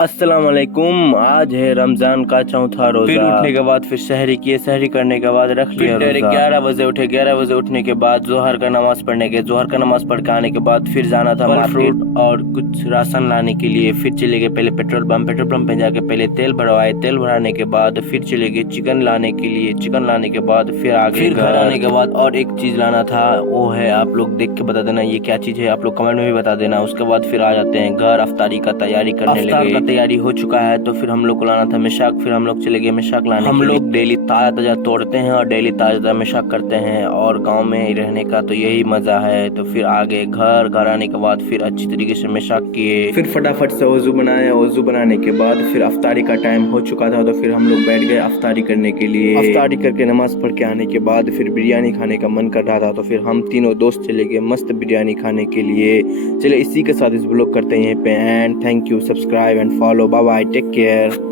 अस्सलाम वालेकुम। आज है रमजान का चौथा रोजा। फिर उठने के बाद फिर सहरी किए, सहरी करने के बाद रख लिया रोजा। 11 बजे उठे, 11 बजे उठने के बाद जोहर का नमाज पढ़ने गए। जोहर का नमाज पढ़ के आने के बाद फिर जाना था मार्केट और कुछ राशन लाने के लिए। फिर चले गए पहले पेट्रोल पंप पे जाके पहले तेल भरवाए। तेल भराने के बाद फिर चले गए चिकन लाने के लिए। चिकन लाने के बाद फिर आगे घर आने के बाद और एक चीज लाना था, वो है आप लोग देख के बता देना ये क्या चीज है, आप लोग कमेंट में भी बता देना। उसके बाद फिर आ जाते हैं घर, अफ्तारी का तैयारी करने लगे। तैयारी हो चुका है तो फिर हम लोग को लाना था मिशाक। फिर हम लोग चले गए मिशाक लाने। हम लोग डेली ताजा ताजा तोड़ते हैं और डेली ताजा मिशाक करते हैं, और गांव में ही रहने का तो यही मजा है। तो फिर आगे घर आने के बाद फिर अच्छी तरीके से मिशाक किए। फिर फटाफट से वजू बनाया। वजू बनाने के बाद फिर अफ्तारी का टाइम हो चुका था, तो फिर हम लोग बैठ गए अफ्तारी करने के लिए। अफ्तारी करके नमाज पढ़ के आने के बाद फिर बिरयानी खाने का मन कर रहा था, तो फिर हम तीनों दोस्त चले गए मस्त बिरयानी खाने के लिए। चले इसी के साथ इस ब्लॉग करते हैं यहीं पे and thank you, subscribe and follow. Bye bye, take care.